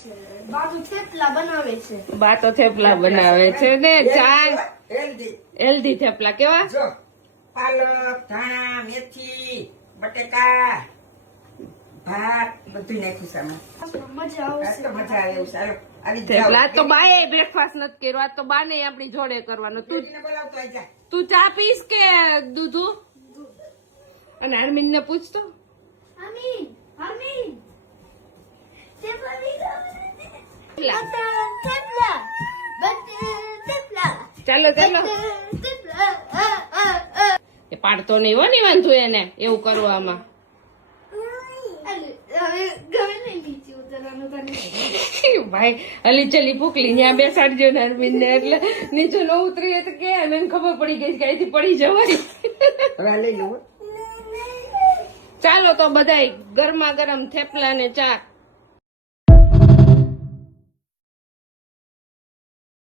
છે. બાજુ થેપલા બનાવે છે. બા તો થેપલા બનાવે છે ને ચા હેલ્ધી હેલ્ધી થેપલા કેવા જો પાલક ધાણા મેથી બટેકા ભાત બધું નાખ્યું સામે મજા આવશે. તો મજા આવે એવું સારું આવી થેપલા તો બાએ બ્રેકફાસ્ટ નથી કર્યો આજ તો બાને આપણી જોડે કરવાનો તું બોલાવતો આઈ જા તું ચા પીશ કે દૂધુ અને અરવિંદ ને પૂછતો અમીન થેપલા ચાલો ચાલો એ પાડતો નહીં હો ની વાંધું એને એવું કરવામાં ભાઈ અલી ચલી પૂકલી ત્યાં બેસાડજો ને અરવિંદ ને એટલે નીચે ન ઉતરી તો કે એને ખબર પડી ગઈ કે અહીંથી પડી જવાય હવે લઈ લઉં ચાલો તો બધાય ગરમા ગરમ થેપલા ને ચા